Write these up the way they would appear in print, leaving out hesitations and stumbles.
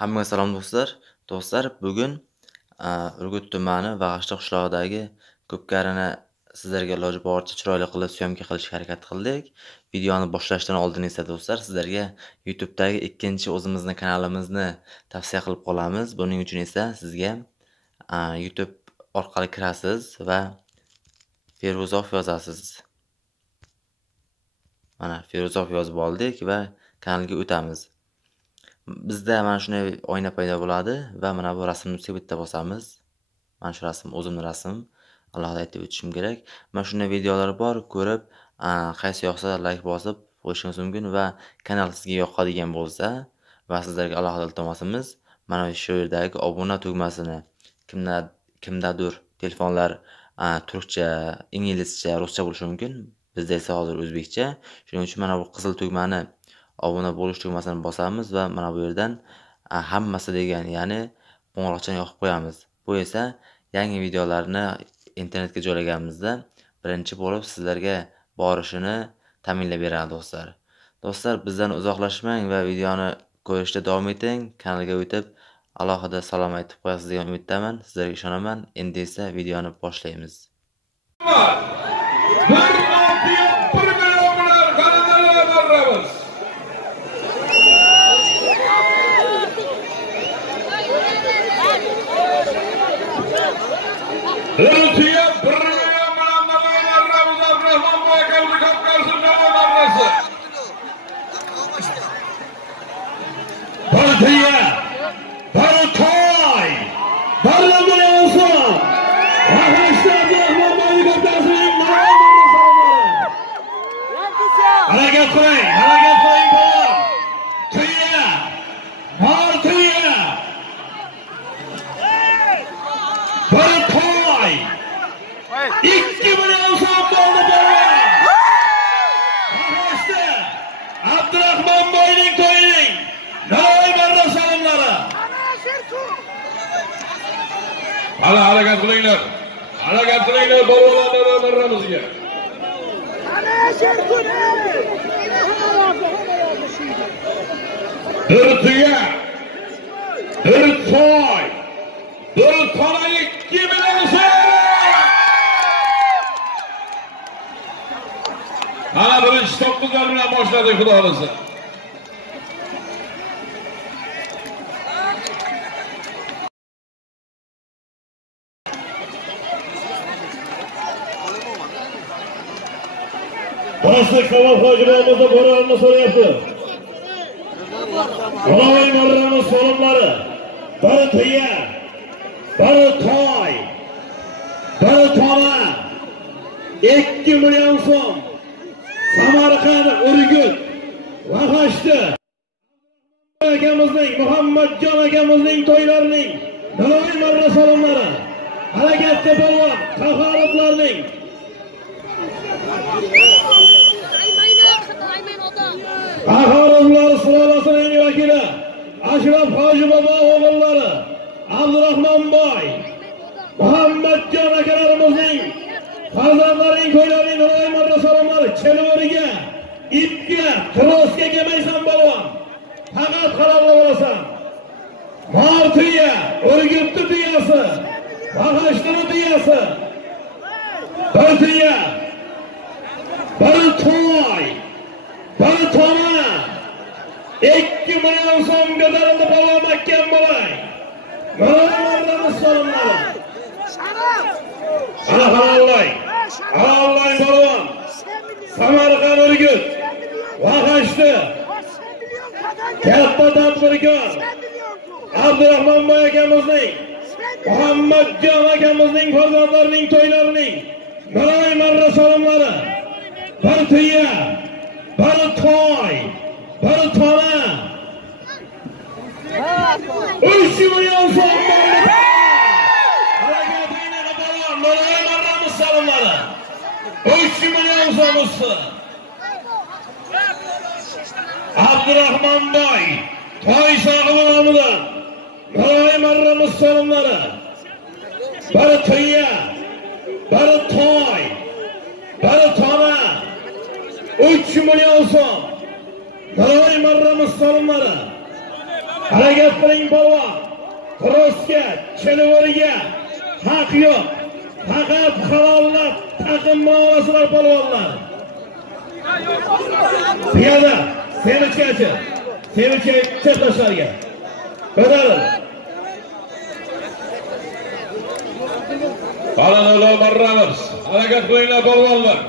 Hammaga salom do'stlar. Do'stlar, bugun Urgut tumani Bag'ashli qishlog'idagi ko'pkarini sizlarga iloji boricha chiroyli qilib syomka qilishga harakat qildik. Videoni boshlashdan oldin esa do'stlar, sizlarga YouTube'dagi ikkinchi o'zimizni kanalimizni tavsiya qilib qolamiz. Buning uchun esa sizga YouTube orqali kirasiz va Feruzov yozasiz. Mana Feruzov yozib oldik va kanalga o'tamiz. Bizda mana shunday oyna paydo bo'ladi va mana bu rasmni bitta bosamiz. Mana shu rasm o'zimning rasmim. Alohida aytib o'tishim kerak. Mana shunday videolar bor, ko'rib, qaysi yoqsa like bosib qo'yishingiz mumkin va kanal sizga yoqadigan bo'lsa va sizlarga alohida iltimosimiz, mana shu yerdagi obuna tugmasini kimdadir telefonlar turkcha, inglizcha, ruscha bo'lishi mumkin. Bizda esa hozir o'zbekcha. Shuning uchun mana bu qizil tugmani obuna bo'lish tugmasini bosamiz va mana bu yerdan hammasi degan, ya'ni qo'ng'iroqchani yoqib qo'yamiz. Bu esa yangi videolarni internetga joylaganimizda birinchi bo'lib sizlarga borishini ta'minlab beradi do'stlar. Do'stlar, bizdan uzoqlashmang va videoni ko'rishda davom eting. Kanalga o'tib alohida salom aytib qo'yasiz degan umiddaman. Sizlarga ishonaman. Endi esa videoni boshlaymiz. Harakat qiling bolalar. Tuya. Bor tuya. Bir toy. 2 million so'm bo'ldi bolalar. Rahmat. Abdurahmon boyning to'yining Navoiy marra salomlari. Harakat qilinglar. Harakat qilinglar bolalar marramizga. Bir tuya, bir toy, bir tona 2 million so'm. Mana birinchi to'qqizlar bilan boshladik, xudo xolasa. Boshliq Kamal hojibomizda bo'ronini so'rayapti. Navoiy marramiz salomlari. Bir tuya, bir toy, bir tona 2 million so'm. Samarqand, Urgut, Vahashti akamizning, Muhammadjon akamizning to'ylarining Navoiy marra salomlari. Harakatda bo'lgan Qahorovlarning Qahorovlar sulolasining vakili Ashraf Hoji bobo o'g'illari Abdurahmon boy, Muhammadjon akalarimizning farzandlarining to'ylarining Navoiy marra salomlari. Chelvoriga, ipga, krosga kelmaysan balon. Faqat qarab olasan. Bor tuya, Urgutni tuyasi, Vahashtining tuyasi. Bir tuya, bir toy, bir tona 2 million so'm ko'tarildi balon makkan bo'lay. Navoiy salomlari. Allah'ın balon. Samarqand, Urgut, Vahashti. Katta tadbirkor Abdurahmon boy akamizning, Muhammadjon akamizning farzandlarining to'ylarining Navoiy marra salomlari. Bir tuya, bir toy, bir tona 3 million so'm bo'ldi. Harakatingni balon, Navoiy marramiz salomlari. 3 million so'm usti. Abdurahmon boy, toy sohibi nomidan Navoiy marramiz salomlari. Bir tuya, bir toy, bir tona 3 million so'm. Navoiy marramiz salomlari. Harakat qiling polvon. Crossga, chenivoriga haq yo'q. Faqat halollab taqim muomalasizlar polvonlar. Piyoda, sevinchgacha. Sevinchga chetdoshlarga. Ko'tarildi. Qanday boramiz? Harakat qilinglar polvonlar.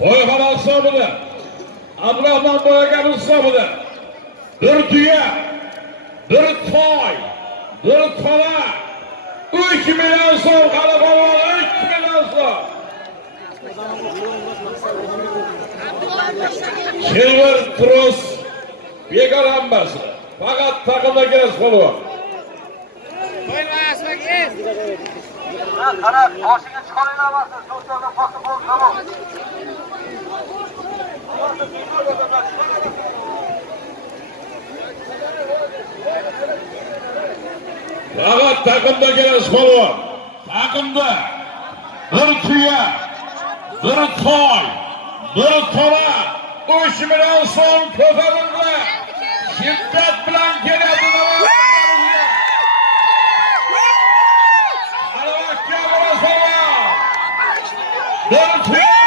To'yxona hisobida, Abdurahmon boyagamiz hisobida bir tuya, bir toy, bir tola 3 million so'm qala polvon, 3 million so'm. Silver Cross bekor hammasi. Faqat taqimda kerak polvon. Qarab, boshiga chiqaringlarmasin, to'xtatib bosib bo'ldi, tamom. Faqat taqimda kerak polvon. Taqimda bir tuya, bir toy, bir tola 3 million so'm ko'tarildi. Shiddat bilan keladi. Bir tuya,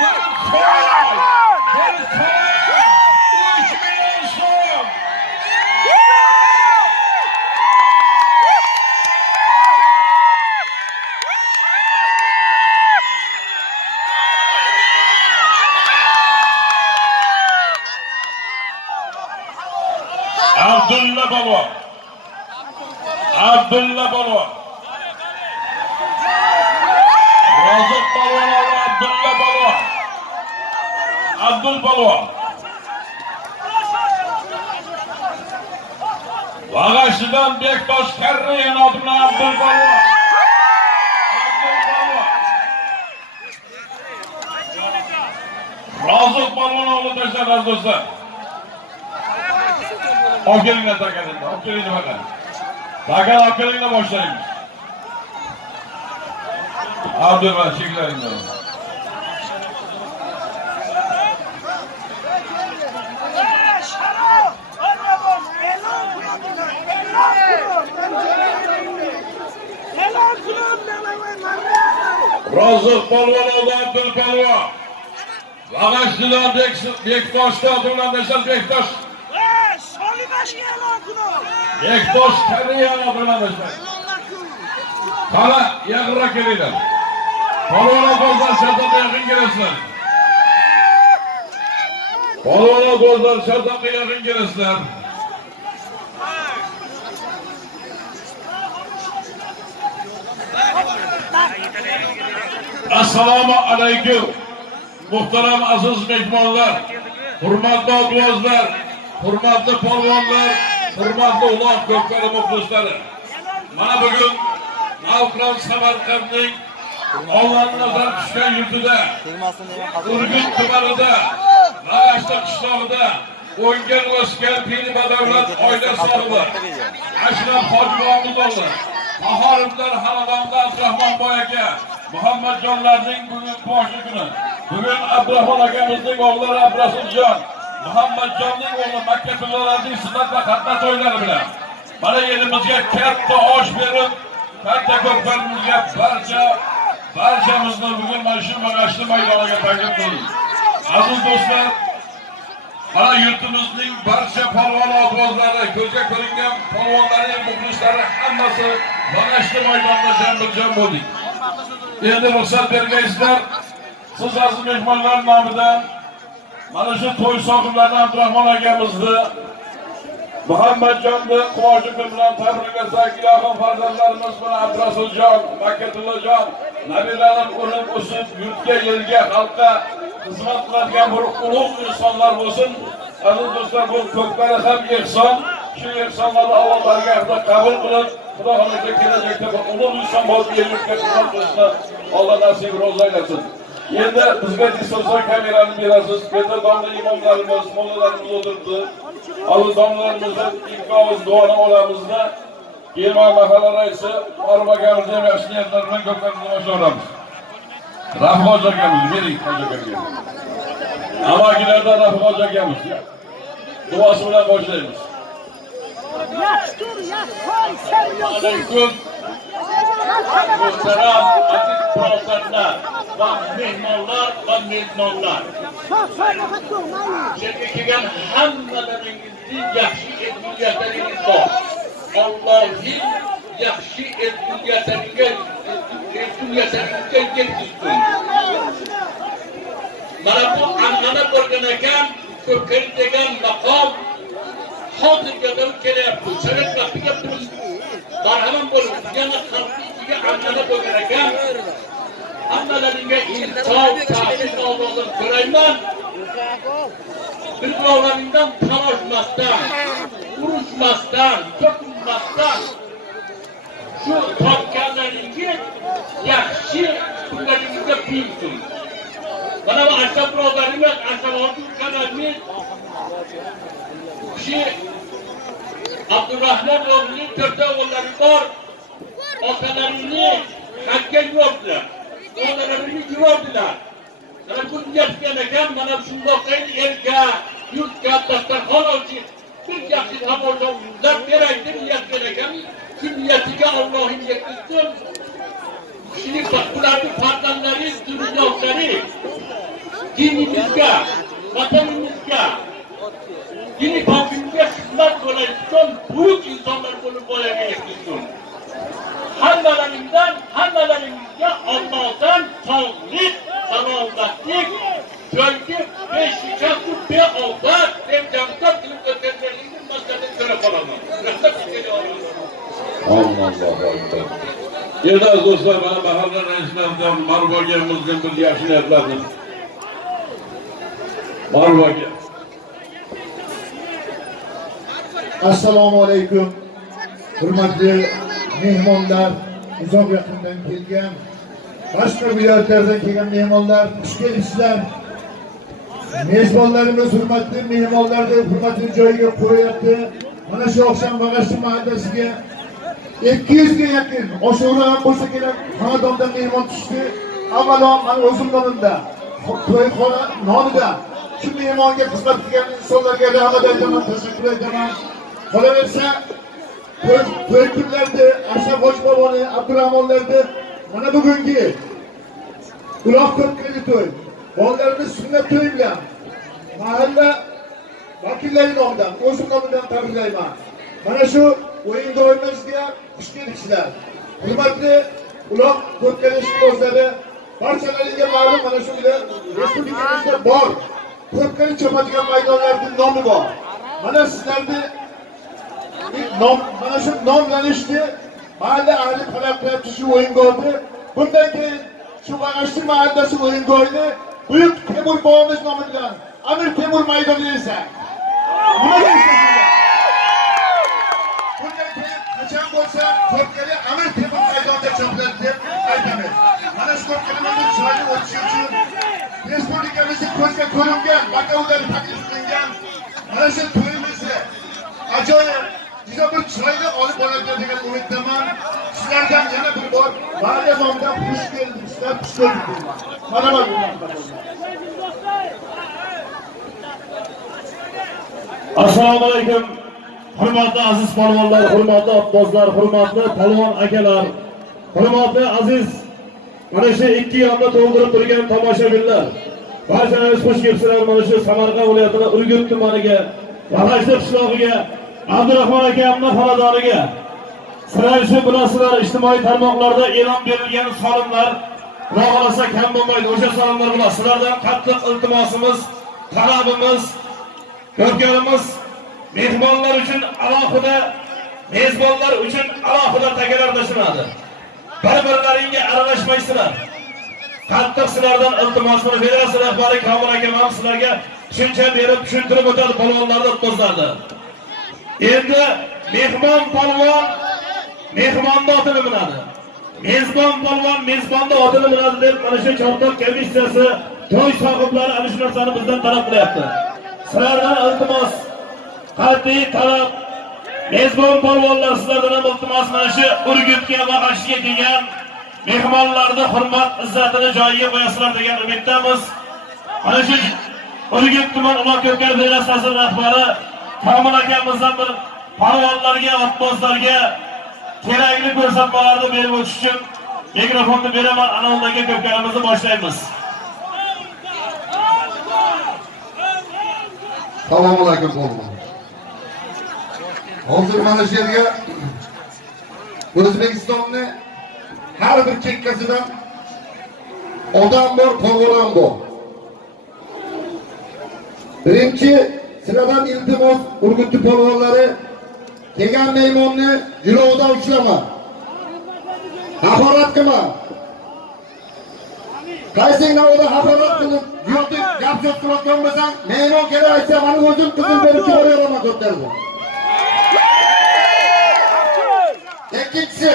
bir toy, bir tola 3 million so'm. Abdulla polvon. Abdulla polvon. Roziq polvon, Abdulla polvon. Abdul polvon. Vag'ashidan Bektosh Karrayan odimdan Abdul polvon. Abdul polvon. Roziq polvon o'g'li tashladi do'stlar. Okelinglar takadida, okelinglar faqat. Takad okelinglar boshlaymiz. Abdul va cheklaringlar. Roziq polvon oldi Abdul polvon. Vag'ashlilar Bektoshda odimdan tashlab Bektosh. Bektosh Karrayan odimdan tashlab. Qara, yaqinroq kelinglar. Polvon do'stlar, shartga yaqin kelasizlar. Polvon do'stlar, shartga yaqin kelasizlar. Assalomu alaykum. Muhtaram aziz mehmonlar, hurmatli do'stlar, hurmatli polvonlar, hurmatli ulug' ko'klar muxlislari. Mana bugun Navqiron Samarqandning Ollanazar tushgan yurtida, Urgut tumanida, Vag'ashli qishlog'ida o'ngan o'sgan piri badavlat oila sohibi Ashraf Hojiboyevlar, Bahorimlar xonadonida Abdurahmon aka, Muhammadjonlarning bugun boshi kuni. Bugun Abdurahmon akamizning o'g'li Abdurasuljon, Muhammadjonning o'g'li Makkatullohlarning sunnat va xatna to'ylari bilan mana elimizga katta osh berib, katta ko'kbarimizga barchamizni bugun mana shu Vag'ashli maydoniga taklif qildik. Aziz do'stlar, mana yurtimizning barcha polvon o'g'illari, ko'zga ko'ringan polvonlarning muxlislari hammasi Vag'ashli maydonida jam bo'ldik. Endi ruxsat bergaysizlar, siz aziz mehmonlar nomidan mana shu to'y sohiblaridan Abdurahmon akamizni, Muhammadjonni quvoshi bilan tabriklasak, ilohim farzandlarimiz bilan Abdurasuljon, Makkatullohjon, nabiralarim o'rib o'sib, yurtga, elga, xalqqa xizmat qiladigan bir ulug' insonlar bo'lsin. Aziz do'stlar, bu ko'plari ham ehson, shu ehsonlarni Alloh bargahida qabul qilib, Xudo xohlasa kelajakda ulug' inson bo'lib yurtga xizmat qilishni Alloh nasib ro'za aylasin. Endi bizga distansiya kamerani berasiz. Yerda domla imomlarimiz, mollalarimiz o'tiribdi. Aziz domlalarimizni ikki og'iz duoni olamizda. Kelmay mahalla raisi Farruh akamiz ham yaxshi niyatlar bilan ko'plarimizni boshlaymiz. Rafi hoji akamiz, bering hoji akaga. Amakilardan Rafi hoji akamiz. Duosi bilan boshlaymiz. Aleyküm. Muhterem aziz birodarlar va mehmonlar va mezbonlar. Yerga kelgan hammalaringizni yaxshi etniyatlaringiz bor. Allohning yaxshi etniyatlariga yetkazsin. Mana bu an'ana bo'lgan ekan, ko'pkari degan maqom hozirga kelyapti. Sovet vaqtiga marhamat bo'lib, yana xalqning ichiga an'ana bo'lgan ekan. Hammalaringga insof, ta'zim Allohdan so'rayman. Bir-biringizdan talashmasdan, urushmasdan, to'kinmasdan shu topganlaringiz yaxshi kunlaringizga quyilsin. Mana bu asab birodarimiz, asaboti ukalarimiz kishi Abdurrahmon o'g'lining 4 o'g'illari bor. Otalarini haqqa yubordilar. Onalarini yubordilar. Mana bu niyatgan ekan, mana shundoq erga, yurtga dasturxon ochib, bir yaxshi tomoshabinlar beray deb niyatgan ekan. Shu niyatiga Allohim yetkazsin. Kishining bularning farzandlari, zurriyotlari dinimizga, vatanimizga, dini pokimizga xizmat qiladigan buyuk insonlar bo'lib bo'laga yetkazsin. Hammalaringizga Allohdan sog'lik, salomatlik, joyga beshichaku beofat deb jamqat qilib o'tganlaringizni maslahat ko'ra qolaman. Alloh. Yerda do'stlar, mana mahalla raislardan Marvoga muzg'in bir yaxshi niyatlarni. Marvoga. Assalomu alaykum. Hurmatli mehmonlar, uzoq yaqindan kelgan, boshqa viloyatlardan kelgan mehmonlar, xush kelibsizlar. Mezbonlarimiz hurmatli mehmonlarni hurmatli joyiga qo'yapti. Mana shu oqshom Bag'ashli mahallasiga 200 ga yaqin oshxona bo'lsa kerak xonadondan mehmon tushdi. Avvalo men o'zim nomimda, to'yxona nomida shu mehmonga xizmat qilgan insonlarga rahmat aytaman, tashakkur aytaman. Qolaversa, to'y kunlarda Ashraf Hoji boboni, Abdurahmonlarni mana bugungi uloq ko'pkari to'y, bolalarimiz sunnat to'y bilan mahalla vakillari nomidan, o'zim nomidan tabriklayman. Mana shu o'yin doimimizga xush kelibsizlar. Hurmatli uloq ko'pkari ishqibozlari, barchalaringizga ma'lum, mana shu bilan respublikamizda bor ko'pkari chopadigan maydonlarning nomi bor. Mana sizlarni mana shu nomlanishni mahalla ahli talab qilyapti shu o'yingohni. Bundan keyin shu Bag'ashli mahallasi o'yingohini buyuk Temur bobomiz nomi bilan Amir Temur maydoni esa. Nima deysizlar? Bundan keyin qachon bo'lsa ko'pkari Amir Temur maydonida chopiladi deb aytamiz. Mana shu ko'pkarimizning chiroyli o'tishi uchun respublikamizning ko'zga ko'ringan bakovlar taklif qilingan mana shu to'yimizni ajoyib juda bir chiroyli olib boradi degan umiddaman. Sizlardan yana bir bor mahalla nomidan xush keldingizlar, xush keldingiz. Marhamat. Assalomu alaykum. Hurmatli aziz polvonlar, hurmatli oqqozlar, hurmatli polvon akalar, hurmatli aziz mana shu ikki yonda to'ldirib turgan tomoshabinlar. Barchalaringiz xush kelibsizlar mana shu Samarqand viloyatining Urgut tumaniga, Bag'ashli qishlog'iga, Abdurahmon akamning xonadoniga. Sizlar shu bilasizlar, ijtimoiy tarmoqlarda e'lon berilgan solimlar Xudo kam bo'lmaydi. O'sha solimlar bilan sizlardan qattiq iltimosimiz, talabimiz, ko'pkarimiz mehmonlar uchun alohida, mezbonlar uchun alohida takalar tashlanadi. Bir-birlaringga aralashmaysizlar. Qattiq sizlardan iltimosini federatsiya rahbari Komil akam ham sizlarga tushuncha berib, tushuntirib o'tadi polvonlarni o'tkazadi. Endi mehmon polvon mehmonning otini minadi. Mezbon polvon mezbonning otini minadi deb mana shu Chortoq komissiyasi to'y sohiblari ana shu narsani bizdan talab qilyapti. Sizlardan iltimos, qat'iy talab, mezbon polvonlar sizlardan ham iltimos mana shu Urgutga va G'ashga kelgan mehmonlarni hurmat izzatini joyiga qo'yasizlar degan umiddamiz. Mana shu Urgut tuman uloq ko'pkari federatsiyasi rahbari Komil akamizdan bir palvonlarga, otbozlarga kerakli ko'rsatmalarni berib o'tish uchun mikrofonni beraman. Ana undagi ko'pkarimizni boshlaymiz. Assalomu alaykum bo'ldi. Hozir mana shu yerga O'zbekistonni har bir chekkasidan odam bor, polvon bor. Birinchi sıradan iltimos Urgutli polvonlari kelgan mehmonni jilovda ushlama. Haqorat qilma. Qaysinglar oda haqorat qilib, yotib gap so'z qilayotgan bo'lsang, mehmon kerak aytsa, mana o'zim qizil berib yuboraman ko'plarga. Ikkinchisi,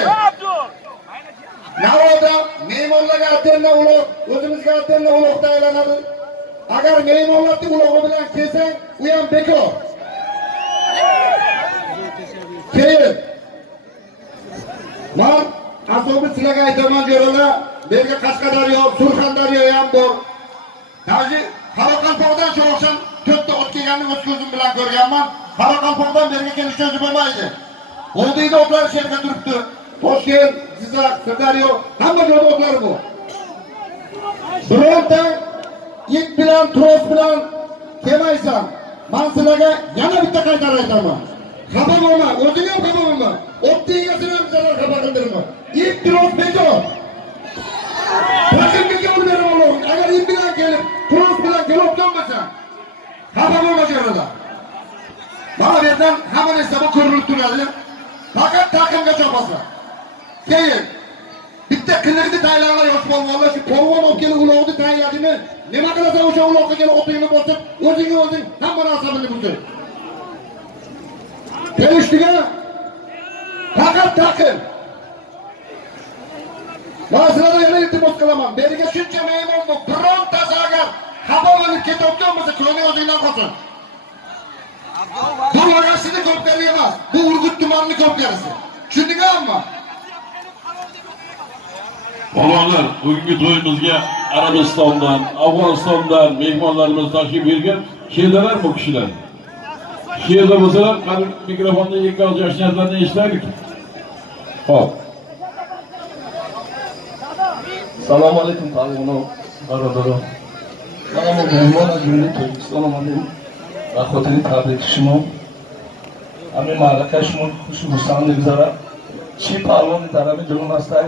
navoda mehmonlarga atenna uloq, o'zimizga atenna uloqda aylanadi. Agar mehmonlarning ulog'i bilan kelsang, u ham bekor. Keyin men asobi sizlarga aytaman jo'ralar, berga Qashqadaryo, Surxondaryo ham bor. Hozir Qoraqalpoqdan sho'xshan 4 ta ot kelganini o'z ko'zim bilan ko'rganman. Qoraqalpoqdan berga kelish o'zi bo'lmaydi. O'ldiyda otlar sherga turibdi. Toshkent, Jizzax, Sirdaryo, hamma joyda otlar bor. Bironta ip bilan, tros bilan kelmaysan. Men sizlarga yana bitta qaytarib aytaman. Xafa bo'lma, o'zing ham xafa bo'lma. Ot egasini ham zarar xafa qildirma. Ip tros bekor. Toshkentga olib beraman. Agar ip bilan kelib, tros bilan kelib bo'lmasan, xafa bo'lma jo'rada. Mana bu yerdan hamma narsa bu ko'rinib turadi. Faqat taqimga chopasan. Keyin bitta qilirni tayyorlar yosh polvonlar, shu polvon olib kelib ulovni tayyorladimi? Nima qilasan o'sha uloqqa kelib otingni bosib, o'zingni o'zing hamma narsani buzib. Kelishdiga faqat taqim. Masalaga yana iltimos qilaman. Beriga shuncha mehmon bu, birontasi agar xafa bo'lib ketayotgan bo'lsa, ko'ngli o'zingdan qolsin. Bu orasini ko'pkari emas, bu Urgut tumanining ko'pkarisi. Tushundingizmi? Polvonlar, bugungi to'yimizga Arabistondan, Afg'onistondan mehmonlarimiz tashrif buyurgan. Keldilar bu kishilar. Keldi bo'lsalar, qani mikrofonni ikki oz yoshlardan eshitaylik. Xo'p. Assalomu alaykum polvon, barodarim. Mana bu mehmon ajmini Tojikiston omadin va xotini tabrik shimo. Ami malaka shimo xushmusan digzara. Chi polvon tarafı durmasday.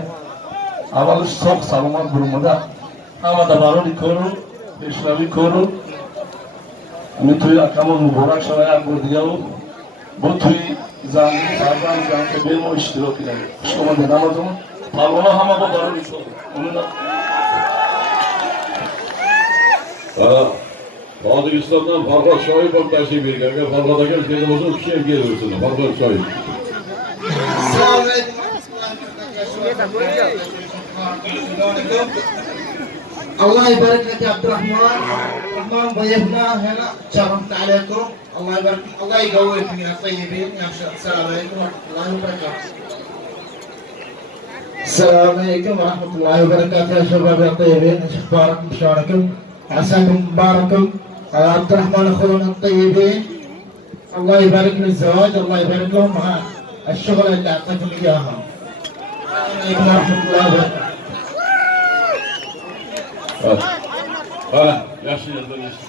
Avval sog' salomat durumda hamma barori ko'ru, peshravi ko'ru. Ami to'y akamon muborak shoyam bo'ldi-yu. Bu to'y zangi farzand zangi bemo ishtirok etadi. Xushomad namazim. Polvon hamma bu barori ko'ru. Tojikistondan Farhod Shoyib ham tashrif buyurgan. Agar Farhod aka kelsa bo'lsa, u kishi ham kelaversin. Farhod Shoyib. Assalomu alaykum. الله يبارك لك يا عبد الرحمن. الرحمن ضيفنا هنا، تشرفنا عليكم. الله يبارك فيك، الله يقويكم يا طيبين يا شباب. السلام عليكم ورحمة الله وبركاته. السلام عليكم ورحمة الله وبركاته يا شباب يا طيبين، ايش اخباركم؟ شلونكم؟ عساكم مباركم. عبد الرحمن اخونا الطيبين، الله يبارك للزواج، الله يبارك لهم مع الشغل اللي اعطيكم اياها. السلام عليكم ورحمة الله وبركاته. Yaşlılardan işte.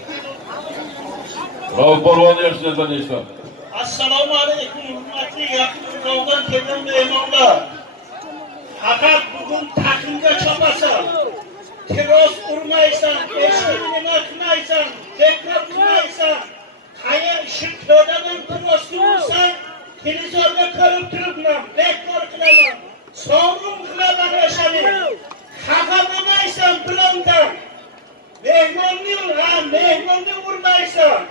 Rauf Polvon yaşlılardan işte. Assalomu alaykum hurmatli yaqinlardan kelgan mehmonlar. Faqat bugun taqimga chopasan. Kiros urmaysan, eshikni qilmaysan, bekor qilmaysan. Qayerga shu to'dadan kiros ursan, televizorda ko'rib turibman, bekor qilaman. Sovrin qilaman o'shani. Xafa bo'lmaysan birondan. Mehmonni urmaysan.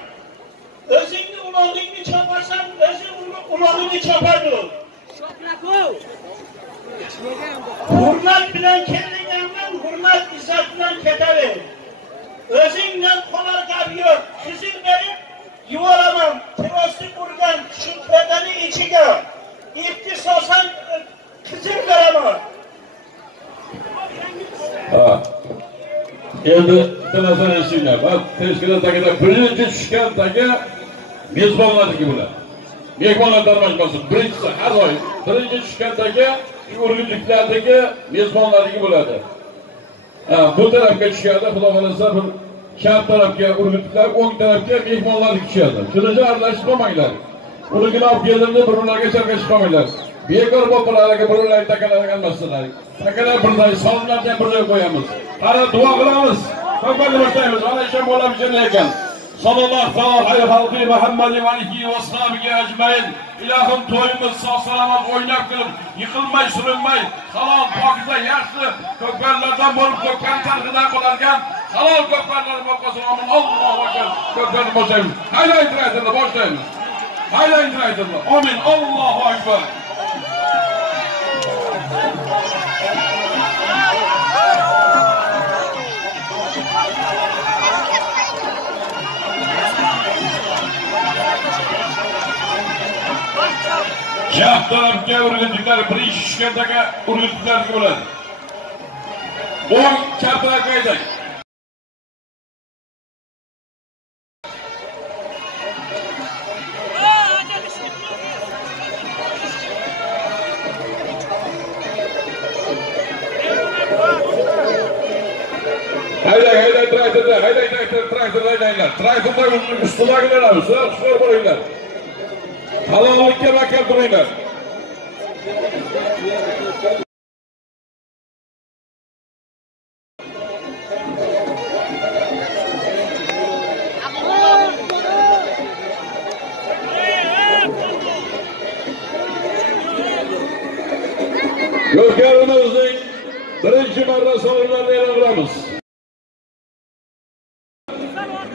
O'zingni ulog'ingni chopasan, o'zing ulog'ingni chopadi. Hurmat bilan kelingandan hurmat izzat bilan ketaver. O'zingdan qolar gap yo'q. Qizil berib yuboraman. Kirosni urgan shu pedani ichiga ixtisosan qizil beraman. Endi bittalardan eshitinglar. Bak tezkira tagida birinchi tushgan taga mezbonlarniki bular. mehmonlar darmajmasi birinchisi har oy birinchi tushgandagi urgutliklardagi mezbonlarniki bo'ladi. Bu tarafga tushadi, xudo xolasa bir sharq tarafga urgutliklar, o'ng tarafga mehmonlar tushadi. Shuncha aralashib qolmanglar. Urug'ini olib kelindi, birovlarga charqashib qolmanglar. Bekor bo'lib birovlarga takalarga almassinlar. Takalar birday, salomlarni ham birday qo'yamiz. Qara duo qilamiz. Ko'plarni boshlaymiz. Mana shu bo'lamiz ekan. Sallallahu alayhi xalqi Muhammad va alihi va ashabiga ajmain. Ilohim to'yimiz sog' salomat o'ynab qilib, yiqilmay, surilmay, halol, pokiza, yaxshi ko'klarlardan bo'lib, ko'klar tarixidan qolargan halol ko'klarlar bo'lsin. Amin. Allohu akbar. Ko'klarni boshlaymiz. Hayla intiraytirni boshlaymiz. Hayla intiraytirni. Amin. Allohu akbar. Chap tarafga urgutliklar birinchi tushgandagi urgutliklar bo'ladi. O'ng chap tarafga aytay. Hayday traktorda, traktorda ustidagilar, ustilar bo'linglar. Halollikka bakar turinglar. Ko'rgarimizning birinchi marra sovrinlarini e'lon qilamiz.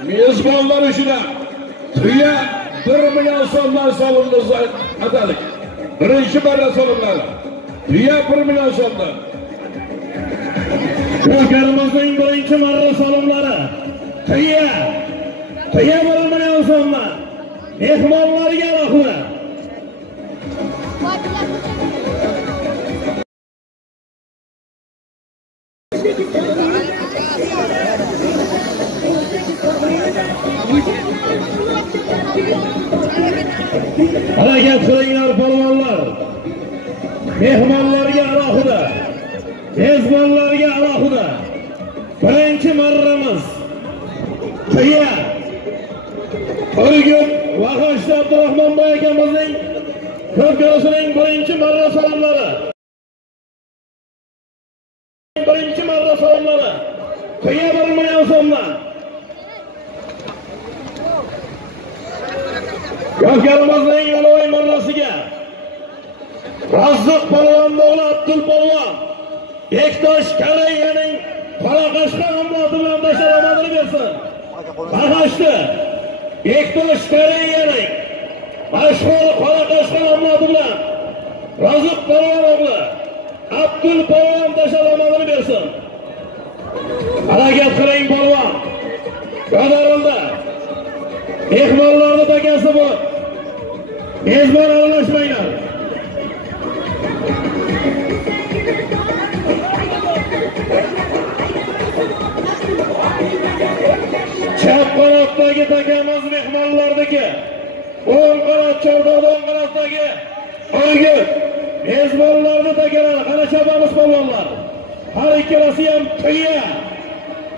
Mezbonlar uchun tuya 1 million so'mdan so'mimizni atalik. Birinchi marra so'mlari. Tuya 1 million so'mdan. Ko'rgarimizning birinchi marra so'mlari. Tuya 1 million so'mdan. Mehmonlarga rahmat. Harakat qilinglar polvonlar. Mehmonlarga alohida, mezbonlarga alohida. Birinchi marramiz tuya. Urgut va Xo'shda Abdurahmonboy akamizning ko'rgazmasining birinchi marra salomlari. Birinchi marra salomlari. Tuya 1 million so'mdan. Ko'rgarimizning yo'lovay marrasiga Razzoq polvon o'g'li Abdul polvon Bektosh Karayaning Qalaqashqa omlati bilan bashoratini bersin. Bahashdi Bektosh Karayaning mashhur Qalaqashqa omlati bilan Razzoq polvon o'g'li Abdul polvon bashoratini bersin. Harakat qiling polvon. Ko'tarildi. Mehmonlarni takasi bor. Mezbon aralashmanglar. Chap qanotdagi takamiz mehmonlarniki. O'ng qanot chordada o'ng qanotdagi Urgut. Mezbonlarni takalari qana chapamiz polvonlar. Har ikkalasi ham tuya.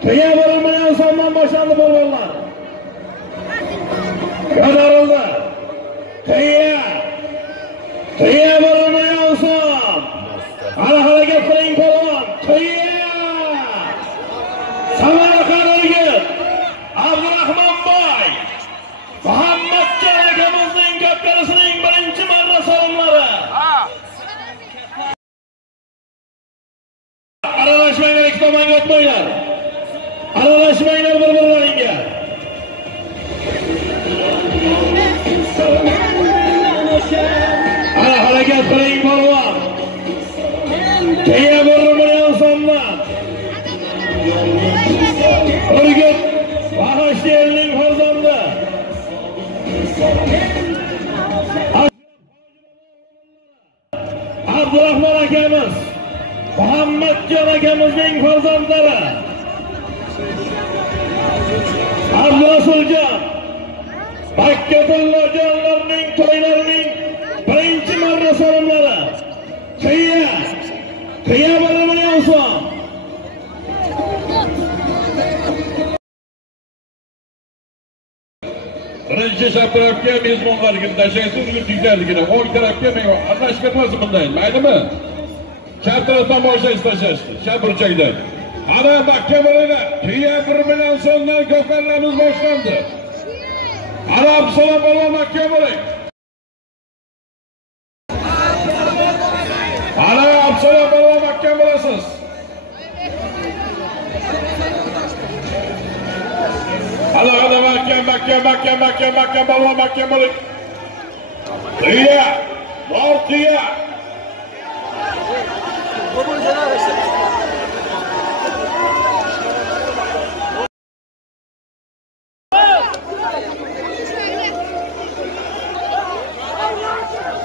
Tuya 1 million so'mdan boshlandi polvonlar. Ko'tarildi. Tuya 1 million so'm. Harakat qiling polvon. Tuya. Samarqand Urgut. Abdurahmonboy. Muhammadjon akamizning ko'pkarisining birinchi marra salomlari. Aralashmanglar, ikki tomonga o'tmanglar. Aralashmanglar bir-birlaringga. Harakat qiling polvon. Tuya 1 million so'mdan. Urgut Bahashdiyening farzandi. Abdurahmon akamiz, Muhammadjon akamizning farzandlari. Abdurasuljon Bakkatullojonlarning to'ylarining mehmonlarga tashlaysiz, yurtinglarligini o'ng tarafga men aralash ketmasin bunday, maylimi? Chap tarafdan boshlaysiz tashlashni, chap burchakdan. Ana Makka bo'linglar. Tuya 1 million so'mdan ko'karlarimiz boshlandi. Ana Absalom bo'lib Makka bo'ling. Ana Absalom bo'lib Makka bo'lasiz. Ana Makka bo'lib Makka bo'ling. Tuya, bor tuya.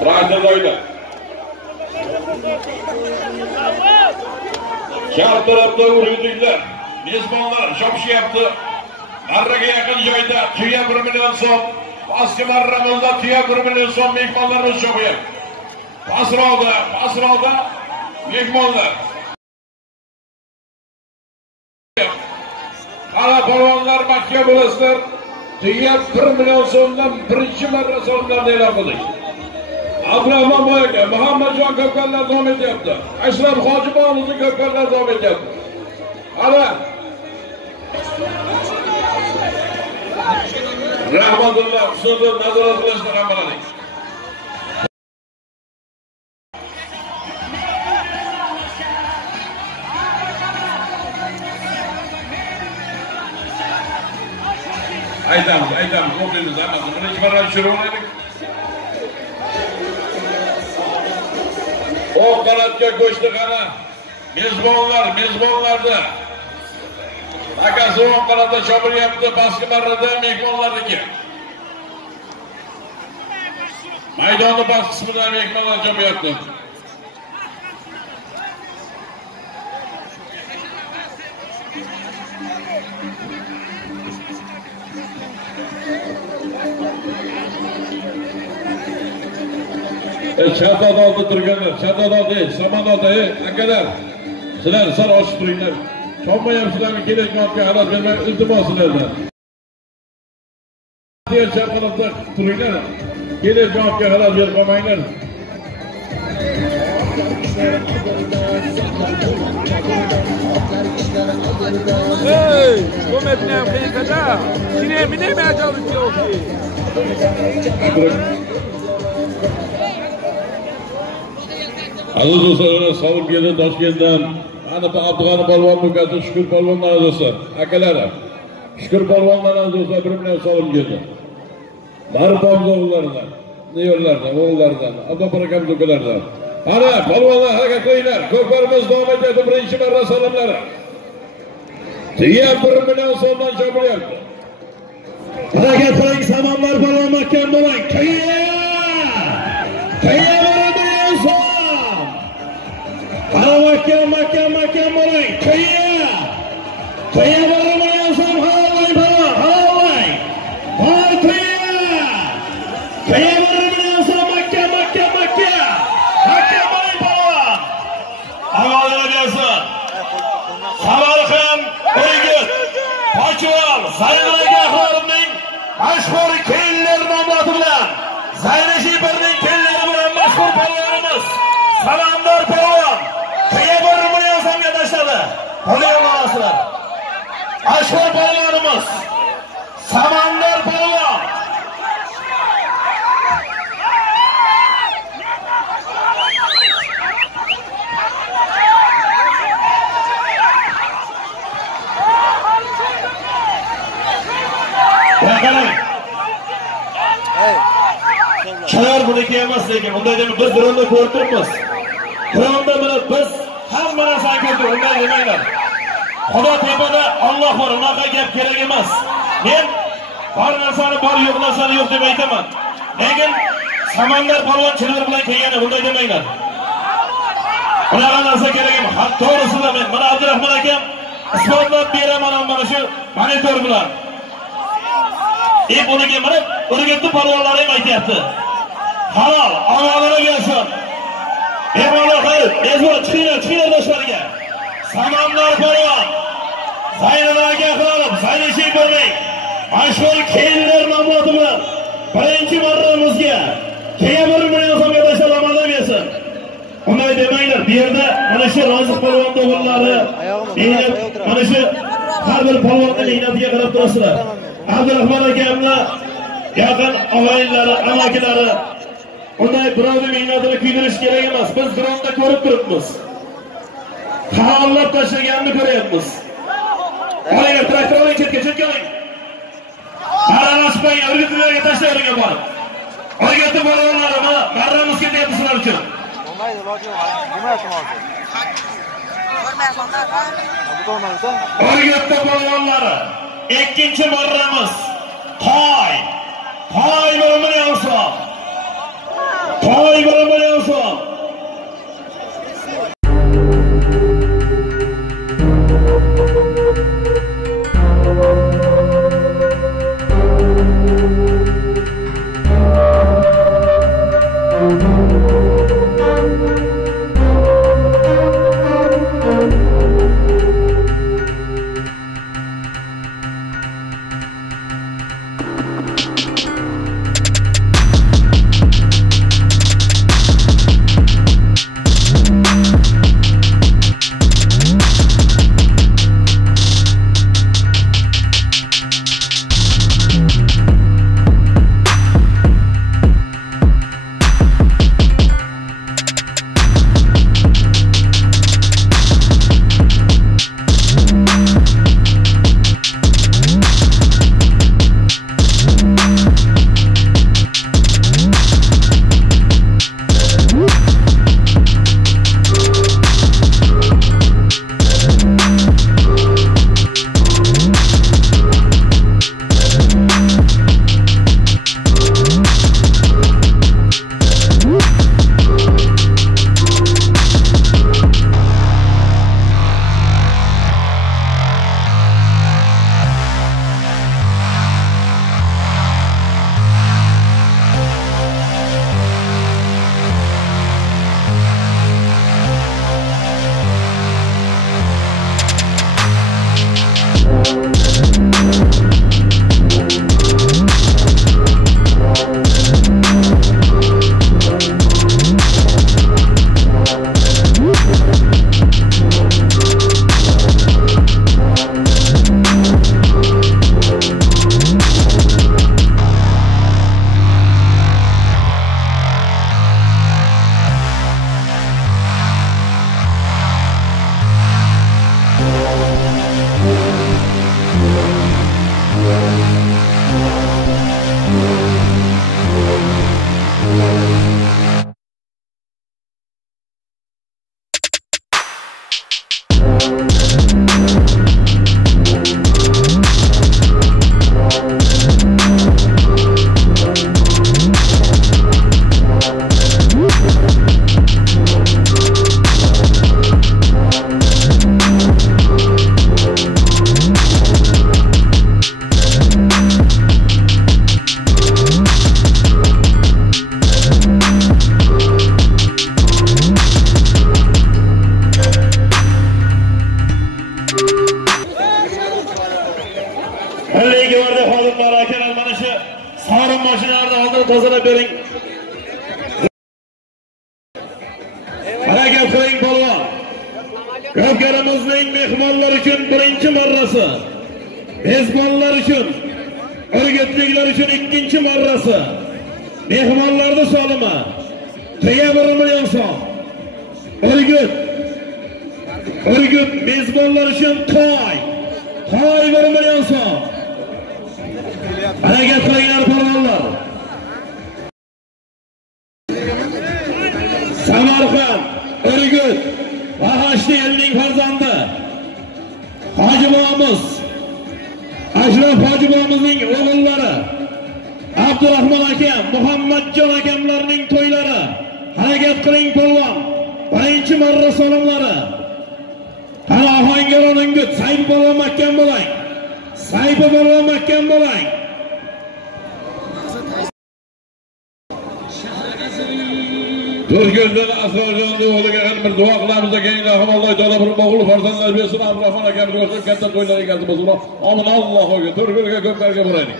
Rahat oyna. Chap tarafda uruvchilar, mezbonlar shopshyapti. Marraga yaqin joyda tuya 1 million so'm, pastki marramizda tuya 1 million so'm mehmonlarimiz shopyapti. Pasroqda mehmonlar. Ana polvonlar Makka bo'lasizlar. Tuya 1 million so'mdan birinchi marra so'mlarni e'lon qildik. Abdurahmon boy aka, Muhammadjon ko'pkarlar davom etyapti. Ashraf Hojibonovning ko'pkarlar davom etyapti. Ana Rahmatulloh usulni nazorat qilishni ham biladik. Aytamiz, o'qiymiz hammasi. Birinchi marra tushiraveraylik. O'ng qanotga ko'chdi qana. Mezbonlarda. Akasi o'ng qanotda shopiryapti, pastki marrada mehmonlarniki. Maydonni past qismida mehmonlar chopyapti. Chatoda turganlar, chatoda, samododa, akalar. Sizlar sal ochib turinglar. Chopmayapsizlarmi, kelayotgan xalos bermay, iltimos sizlardan. Chatoda turinglar. Kelayotgan xalos berib qolmanglar. Hey, come è pieno di casa? Mi dai mai già un gioco? Aziz do'stlar, savol keldi Toshkentdan. Ana Abdug'ani polvon mukasi Shukur polvondan do'stlar, akalari. Shukur polvondan do'stlar 1 million savol keldi. Marpom o'g'illaridan, neyorlardan, o'g'illaridan, Abduprakam do'kalardan. Ana polvonlar harakat qilinglar. Ko'plarimiz davom etyapti, birinchi marra salomlari. Tuya 1 million so'mdan chopilyapti. Harakat qiling, samonlar polvon mahkam bo'ling. Tuya 1 million so'm. Mahkam bo'ling. Tuya 1 million so'm halollang polvon, halollang. Voy tuya 1 million so'm mahkam bo'ling polvon. Amalga bersin. Samarqand, O'ygit, Pochval, Zaynalga aholining mashhur kellar nomlari bilan Zaynashibirning kellari bilan mashhur polvonimiz Salamdor polvon tuya 1 million so'mga tashladi. Polvon olasizlar. Mashhur polvonimiz Salamdor polvon. Chalar buniki emas, lekin unday deb biz dronda ko'rib turibmiz. Dronda mana biz hamma narsani ko'rib, unday demanglar. Xudo tepada Alloh bor, unaqa gap kerak emas. Men bor narsani bor, yo'q narsani yo'q deb aytaman. Lekin Samandar polvonchilar bilan kelgani bunday demanglar. Unaqa narsa kerak emas. Hatto to'g'risida men mana Abdurahmon akam isbotlab beraman mana shu monitor bilan. Buniki mana Urgutni polvonlari ham aytayapti. Halol, omonlar gelsin. Mehmonlar hayır, mezbon chiqinglar do'stlarga. Samandar polvon Zaynalga qilib, Zaynashibirning mashhur kellar nomlari bilan birinchi marramizga keyin 1 million so'mga tashlab amalda bersin. Unday demanglar, bu yerda mana shu Roziq polvon o'g'illari, mana shu har bir polvonning mehnatiga qarab turasizlar. Abdurahmon akamlar, yaqin og'aynilari, amakilari unday birovning mehnatini kuydirish kerak emas. Biz dronda ko'rib turibmiz. Qahallab tashlaganini ko'ryapmiz. Oling, traktor oling, chetga oling. Aralashmang, o'rgitlarga tashlaydigan bor. O'rgatib polvonlarimi, marramiz ketyapti sizlar uchun. O'rgatda polvonlari, ikkinchi marramiz Toy 1 million so'm. Toy 1 million so'm. tozalab bering. Harakat qiling polvon. Ko'pkarimizning mehmonlar uchun birinchi marrasi, mezbonlar uchun, o'rgatliklar uchun ikkinchi marrasi. Mehmonlarning solimi 1 million so'm. O'rgut mezbonlar uchun toy 1 million so'm. Harakat qilinglar polvonlar. Samarqand, O'rgut va Hashti elning farzandi Hojibomiz, Ashraf Hojibomizning o'g'illari Abdurahmon akam, Muhammadjon akamlarning to'ylari. Harakat qiling polvon. Birinchi marra solimlari. Qani Ohangaron O'ngut, Sayfi polvon mahkam bo'ling. Sayfi polvon mahkam bo'ling. Turkiyada Asrojonning o'g'liga bir duo qilamiz ekan. Alloh taolo bir o'g'il farzandlar bersin. Abdurahmon akamga o'xshab katta to'ylarga keldi bo'lsin. Amin Allohga, Turkiyaga ko'plarga boraylik.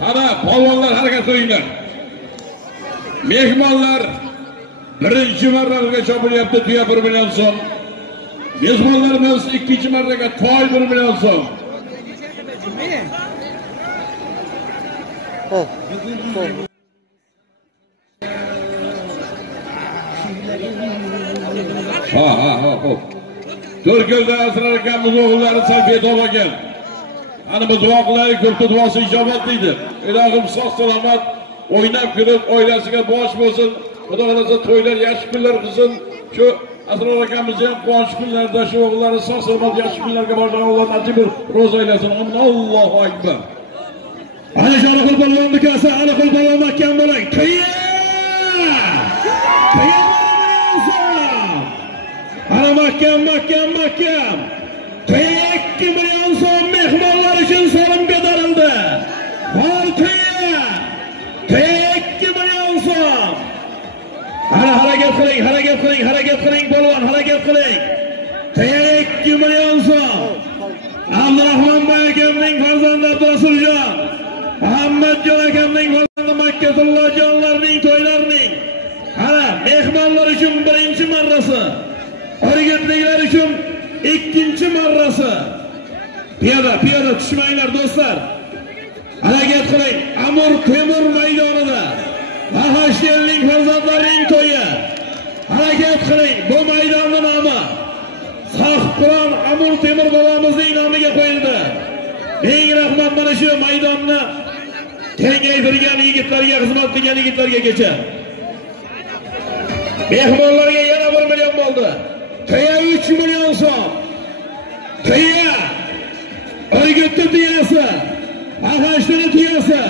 Qana polvonlar harakat qilinglar. Mehmonlar birinchi marraga chopilyapti, tuya 1 million so'm. Mezbonlarimiz ikkinchi marraga toy 1 million so'm. Hop. To'rko'lda Asrar akamiz o'g'illari salbiya to'lagan. Ana bu duo qilaylik, ko'pta duosi ijobat deydi. Ilohim sog' salomat o'ynab kulib oilasiga bosh bo'lsin. Xudo xolasa to'ylar yaxshi kunlar qilsin. Shu Asrar akamiz ham quvonch kunlarda shu o'g'illari sog' salomat yaxshi kunlarga borgan Alloh nasib ro'za aylasin. Allohu akbar. Ana shu Alaqul polvon dikasi, Alaqul polvon mahkam bo'ling. Ana mahkam. 2 million so'm mehmonlar uchun so'lim berildi. Voltiya 2 million so'm. Ana harakat qiling polvon, harakat qiling. 2 million so'm. Abdurahmon boy akamning farzandi Abdurasuljon, Muhammadjon akamning farzandi Makkatulloh jonlarning to'ylarining. Ana mehmonlar uchun birinchi marrasi, o'rgatliklar uchun ikkinchi marrasi. Piyoda tushmanglar do'stlar. Harakat qiling. Amur Temur maydonida Mahashdelning farzandlarining to'yi. Harakat qiling. Bu maydonning nomi Sohibqiron Amur Temur bobomizning nomiga qo'yildi. Eng rahmat mana shu maydonni kengaytirgan yigitlarga, xizmat qilgan yigitlarga kecha. Mehmonlarga yana 1 million bo'ldi. To'ya 3 million so'm. To'ya O'rgatdi tuyasi, Mahashdini tuyasi.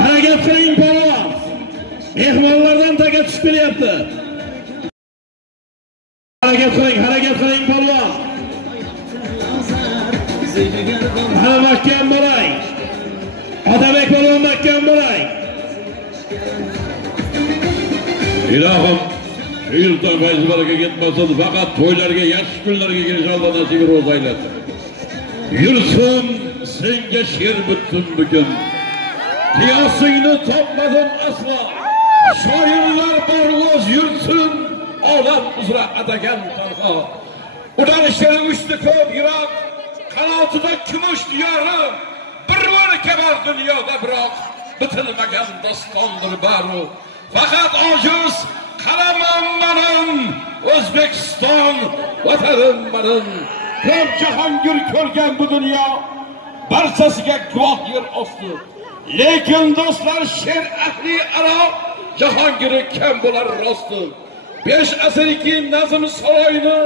Harakat qiling polvon. Mehmonlardan taga tushib kelyapti. Harakat qiling polvon. Ana mahkam bo'ling. Otabek polvon mahkam bo'ling. Ilohim shu yurtda fayzlarga ketmasin, faqat to'ylarga, yaxshi kunlarga kelish Alloh nasib ro'za aylasin. Yursin senga she'r bitsin bugun. Qiyosingni topmadim aslo. Shoirlar bor o'z yursin, olam uzra atagan tanho. Udanishlari uchdi ko'p yiroq, qanotida kumush diyori. Bir kabar dunyoda biroq bitilmagan dostondir baro. Faqat ojiz qalamam mening O'zbekiston vatanim mening. Ko'p jahongir ko'rgan bu dunyo barchasiga guvoh yer osti. Lekin do'stlar she'r ahli aro jahongiri kam bo'lar rosti. 5 asrki nazm saroyini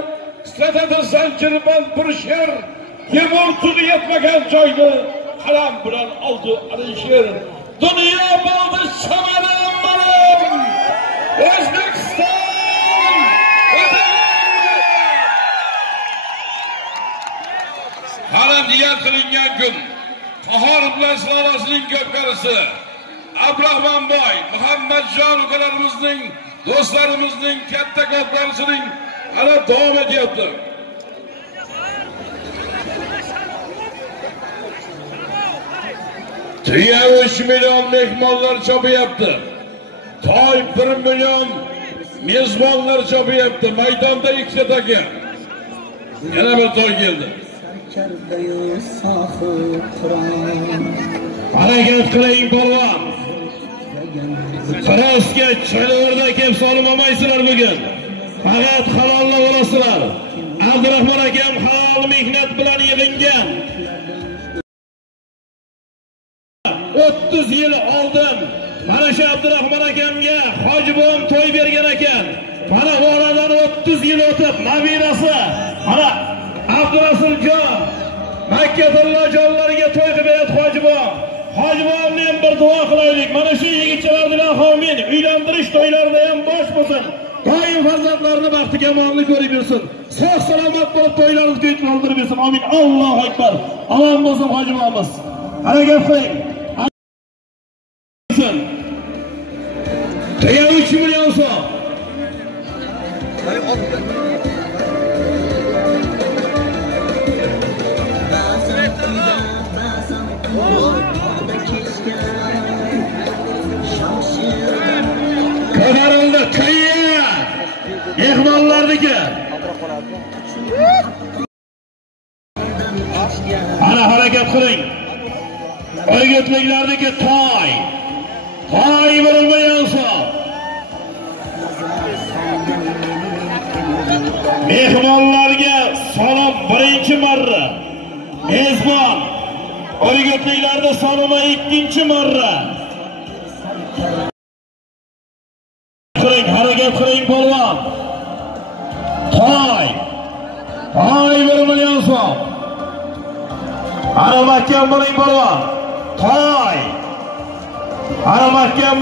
istratadi zanjirband bir she'r. Yemur tuni yetmagan joyni qalam bilan oldi Alisher. Dunyo bo'ldi shamanim mening O'zbekiston hali niyat qilingan kun Qahor bilan Slovasining ko'pkarisi Abdurahmon boy, Muhammadjon ukalarimizning, do'stlarimizning katta ko'pkarisining hali davom etyapti. Tuya 3 million mehmonlar chopyapti. Toy 1 million mezbonlar chopyapti. Maydonda ikkita taka. Yana bir toy keldi. Harakat qiling polvon. Xirosga chalaverda kelib solib olmaysizlar bugun. Faqat halolni olasizlar. Abdurahmon akam halol mehnat bilan yig'ingan. 30 yil oldin mana shu Abdurahmon akamga hojibom to'y bergan ekan. Mana bu oradan 30 yil o'tib nabirasi mana Abdurasuljon Makkatulloh jonlariga to'y qilib beradi hojibom. Hojibomni ham bir duo qilaylik. Mana shu yigitchalar bilan xomin uylantirish to'ylarida ham bosh bo'lsin. Doim farzandlarini baxti kamonli ko'rib yursin. Sog' salomat bo'lib to'ylarni to'yib bersin. Amin. Allohu akbar. Omon bo'lsin hojibomimiz. Harakat qiling. To'ya 3 million so'm. polvonniki. Ana harakat qiling. O'rgatliklarniki toy. Toy bo'lmagan so'z. Mehmonlarga salom birinchi marra. Mezbon o'rgatliklarda salom ikkinchi marra. Qiling, harakat qiling polvon. Toy. Toy bo'lmagan so'z. Ana mahkam bo'ling polvon. Toy. Ana mahkam.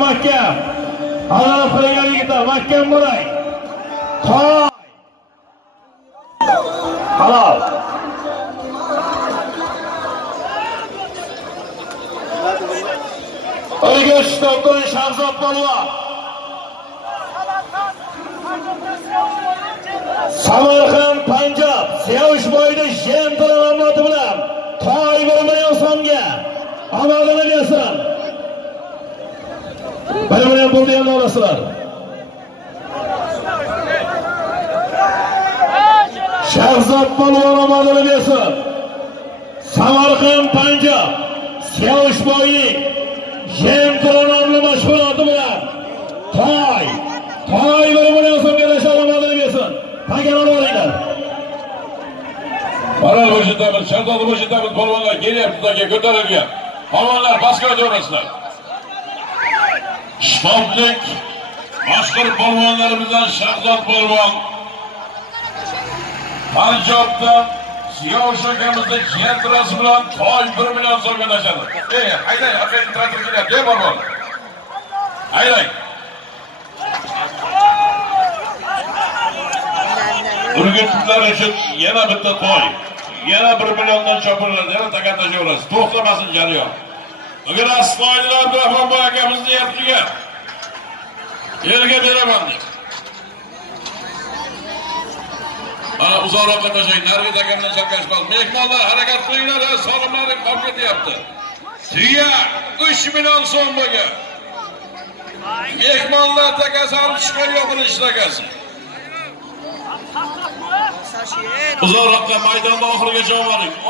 Ana qilingan yigitlar mahkam bo'ling. Toy. Halol. O'rgatishdan ko'ra Shahzod polvon. Samarqand, Panjob, Siyoshboyda Shem ta'minoti bilan toy bo'lmagan songa amalini bersin. Bir-birini bo'ldi ham olasizlar. Shahzod polvon amalini bersin. Samarqand, Panjob, Siyoshboyning Shem ta'minoti mashg'uloti bilan toy bo'lmagan songa amalini bersin. Hakan olinglar. Baral boshidamiz, Shahzod boshidamiz polvonlar kelyapti, ko'tarilgan. Polvonlar pastga o'tirasizlar. Shotlik mashhur polvonlarimizdan Shahzod polvon. Panjobdan Siyosh akamizni jiyantirasi bilan toy 1 million so'mga tashadi. Haydang, aqling traktor kelyapti, polvon. Haydang. Urgutliklar uchun yana bitta toy. Yana 1 milliondan chopiladi, yana taqatlashaverasiz. To'xtamasin jarayon. Agar asloylar Rahmonboy akamizni yerga beraman deb. Ana uzoqroqqa tashlang, narigi takamdan chalkashmaz. Mehmonlar harakat qilinglar, salomlarni qolib ketyapti. Tuya 3 million so'm bo'lgan. Mehmonlar takasi olib chiqar yo'qini takasi. Uzoqroqqa maydonda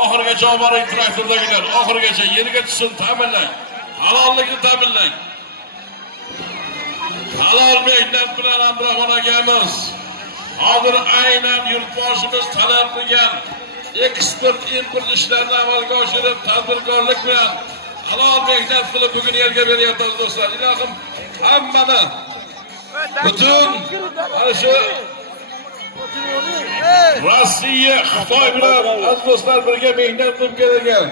oxirigacha oboring traktordagilar, oxirigacha yerga tushsin, ta'minlang. Halollikni ta'minlang. Halol mehnat bilan Abdurahmon akamiz hozir aynan yurtboshimiz talab qilgan eksport import ishlarini amalga oshirib, tadbirkorlik bilan halol mehnat qilib bugun yerga beryapti do'stlar. Ilohim hammani butun shu Rossiya, Xitoy bilan do'stlar birga mehnat qilib kelgan.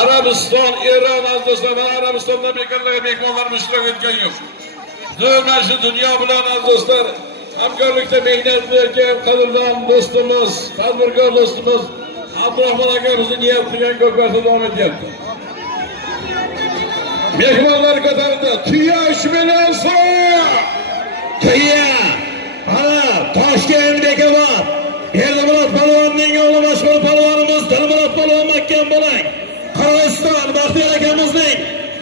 Arabiston, Eron do'stlar, Arabistonda bekorlarga mehmonlarimiz ishtirok etgan yo'q. Mana shu dunyo bilan do'stlar hamkorlikda mehnat qilgan qadrdon do'stimiz, tadbirkor do'stimiz Abdurahmon akamizni niyat qilgan ko'katda davom etyapti. Mehmonlar ko'tarildi. Tuya 3 million so'm. Tuya. Ana Toshkentdagi bor. Erdimurod polvonning o'g'li mashhur polvonimiz Dilmurod polvon mahkam bo'ling. Qirg'iziston Baxtiyor akamizning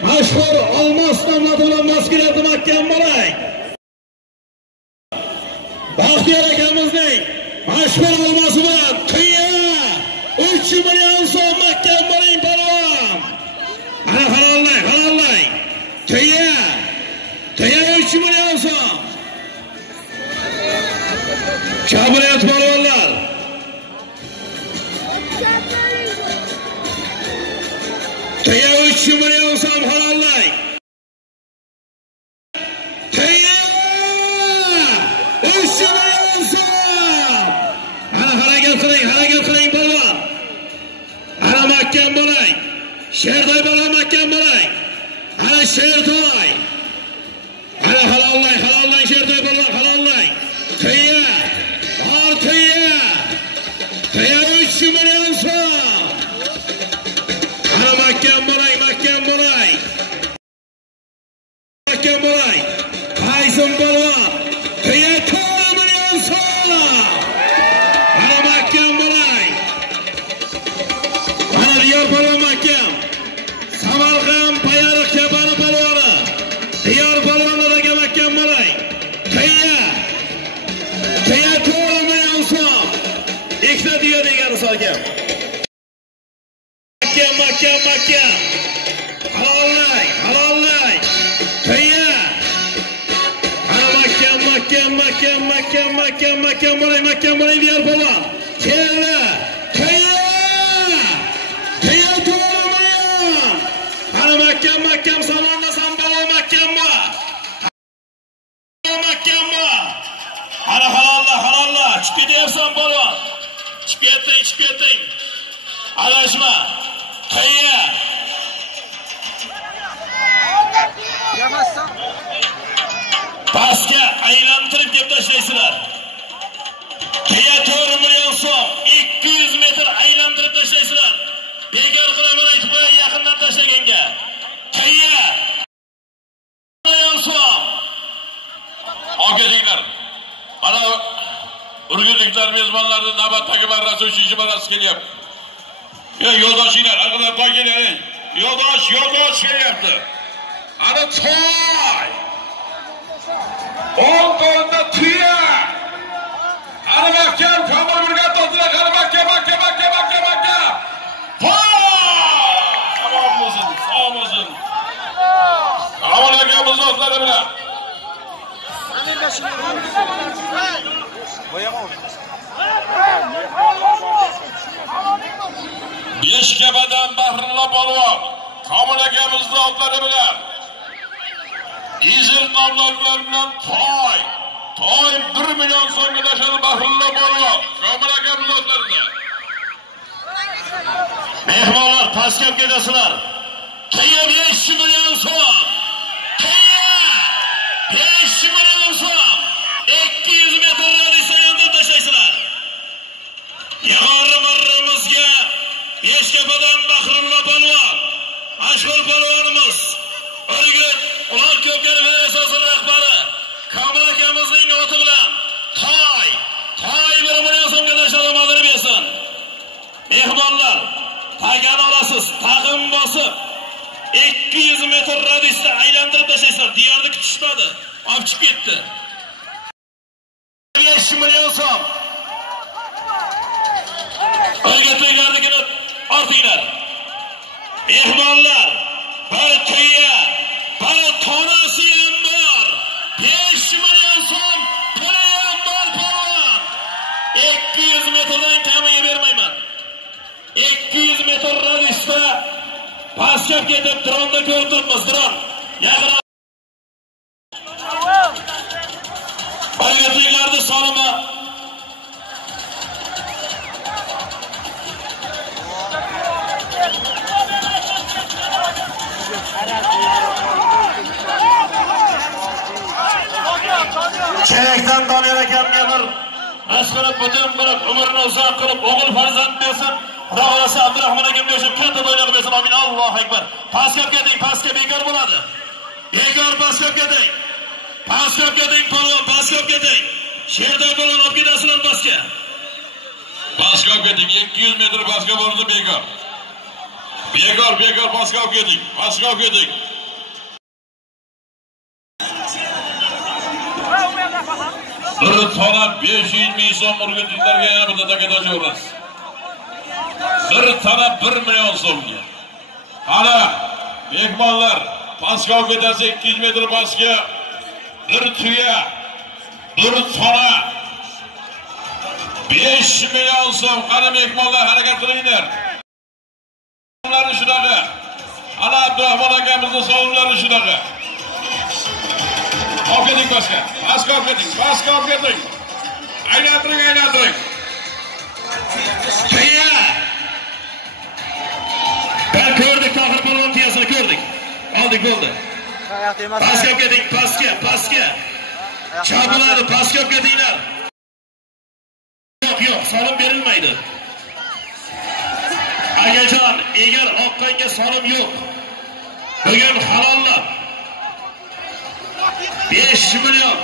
mashhur Olmos nomlari bilan mas'uliyati mahkam bo'ling. Baxtiyor akamizning mashhur olmosi bilan Tuya 3 million so'm mahkam bo'ling polvon. Ana halollang. Tuya 3 million so'm. Kabinet polvonlar. Tuya 3 million so'm halollang. Tuya 3 million so'm. Ana harakat qiling polvon. Ana mahkam bo'ling. Shertoy polvon mahkam bo'ling. Ana Shertoy. Ana halollang Shertoy polvon halollang. Tuya 3 million so'm. Ana mahkam bo'ling. Qaysim polvon. Tuya 4 million so'm. Ana mahkam bo'ling. Ana Diyor polvon mahkam. Samarqand Payariq Chapani polvoni. Diyor polvonlarga mahkam bo'ling. Tuya solgan. Makka. Halollay. Tayya. Makka bo'lay diyor polvon. Keldi. Tayya to'g'rimi? Hali makka salondasan polvon makka. Halolla. Chiqib ketyapsan polvon. Chiqib ketding. Adashma. Tayya. Pastga aylantirib deb tashlaysizlar. Tayya 4 million so'm, 200 metr aylantirib tashlaysizlar. Bekor qilaman aytib qo'yay yaqindan tashlaganga. Tayya 1 million so'm. Og'aylar. Mana urgutliklar mezbonlarning navbatdagi marrasi 3-chi marrasi kelyapti. Yo'ldoshinglar, arqadan toy keling. Yo'ldosh kelyapti. Ana toy. 10 qo'lda tuya. Ana mahkam kamol burgan to'tlar, ana mahkam. Sog' bo'lsin. Avval akamiz do'stlari bilan. Beshkabadan Bahrulla polvon, Komil akamiz do'stlari bilan. İzir nomlorlar bilan toy 1 million so'mga tashadi Bahrulla polvon, Komil akamiz do'stlarida. Mehmonlar pastga ketasizlar. Tayyor 5 million so'm. Tayyor 5 million so'm. 200 metr radiusda tashlaysizlar. Yig'orimizga Beshkabadan Bahrulla polvon, mashhur polvonimiz, Urgut Ular Ko'pkari Federatsiyasi rahbari Komil akamizning oti bilan toy 1 million so'mga tashlab oldirib bersin. Mehmonlar tagani olasiz, tag'in bosib 200 metr radiusda aylantirib tashlaysizlar. Diyorni kutishmadi, olib chiqib ketdi. 5 million so'm. Urgutliklarnikini ortinglar. Mehmonlar bir tuya, bir tonasi ham bor. 5 million so'm puli ham bor polvon. 200 metrdan kamiga bermayman. 200 metr radiusda pastga ketib dronda ko'rib turibmiz. Dron yaqin. Urgutliklarni sonimi Chelakdan Doniyor akamga bir masxara butun qilib, umrini uzoq qilib, o'g'il farzand bersin. Xudo xolasa Abdurahmon akamga o'xshab katta to'ylar bersin. Amin. Allohu akbar. Pastga keting, pastga bekor bo'ladi. Bekor pastga keting. Pastga keting, polvon, pastga keting. Sherda bo'lib olib ketasizlar pastga. Pastga keting, 200 metr pastga bordi bekor. Bekor pastga keting. Pastga keting. Bir tona 500 ming so'm urgutliklarga yana bitta takato'chamiz. Bir tona 1 million so'mga. Ana mehmonlar pastga ketasi 200 metr pastga bir tuya, bir tona 5 million so'm. Qani mehmonlar harakat qilinglar. So'mlari shunaqa. Ana Abdurahmon akamizning so'mlari shunaqa. Olib pastga. Pastga olib keting. Aylantiring. Tayya. Ben ko'rdik, Tohir polvon tiyasini ko'rdik. Oldik bo'ldi. Pastga keting, pastga. Chopiladi, pastga ketinglar. Yo'q, solim berilmaydi. Agajon, egar oqqanga solim yo'q. Bugun halollab 5 million.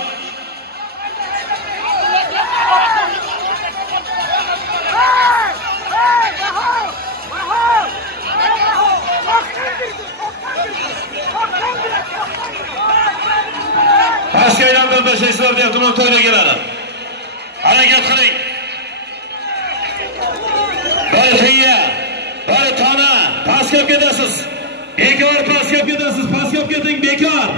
Pastga aylantirib tashlaysizlar deb turib to'yga keladi. Harakat qiling. bir tiya, bir tona pastga olib ketasiz. Bekor pastga olib ketasiz, pastga olib keting, bekor.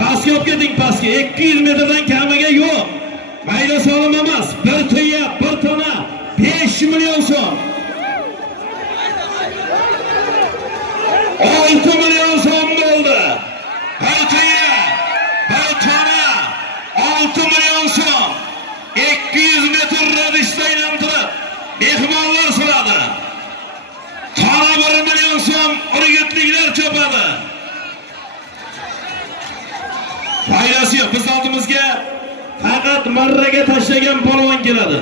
Pastga olib keting, pastga 200 metrdan kamiga yo'q. Mayda solim emas, bir tiya, bir tona 5 million so'm. 6 million so'm bo'ldi. Bir tiya, bir tona 6 million so'm. 200 metr radisda aylantirib mehmonlar siladi. Tona 1 million so'm urgutliklar chopadi. Foydasi yo'q. Biz oldimizga faqat marraga tashlagan polvon keladi.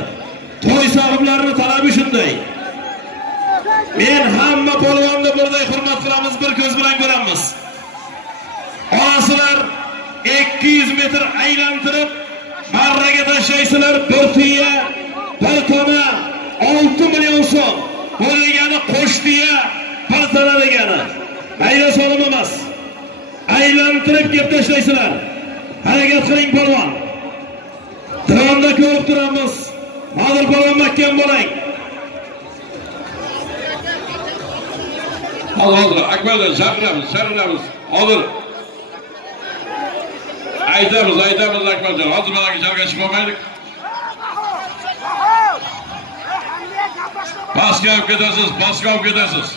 To'y sohiblarining talabi shunday. Men hamma polvonni birday hurmat qilamiz, bir ko'z bilan ko'ramiz. Olasizlar 200 metr aylantirib marraga tashlaysizlar, bir tiya, bir tona 6 million so'm. Bu degani qo'sh tiya, bir tona degani. Mayda solim emas. Aylantirib kelib tashlaysizlar. Harakat qiling polvon. Dronda ko'rib turamiz. Hozir polvon mahkam bo'ling. Hozir Akbarjon chaqiramiz. Hozir aytamiz Akbarjon. Hozir mana jalga chiqib olmaylik. Pastga olib ketasiz.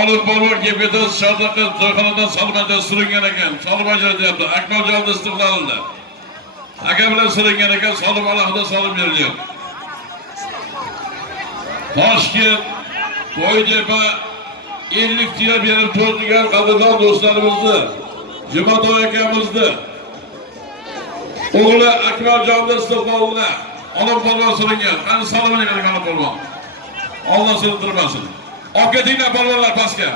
Olib polvon kelib ketasiz. Shardaqa to'yxonadan Salmanjon suringan ekan. Salmanjon deyapti. Akbarjon istiqlolida. Aka bilan suringan ekan, solim alohida solim berilgan. Toshkent, Qo'ytepa 50 tiya berib turgan qadrdon do'stlarimizni, Jumadoy akamizni o'g'li Akbarjonning istiqbolida olib polvon suringan. Qani solimini bering olib polvon. Alloh sindirmasin. Olib ketinglar polvonlar pastga.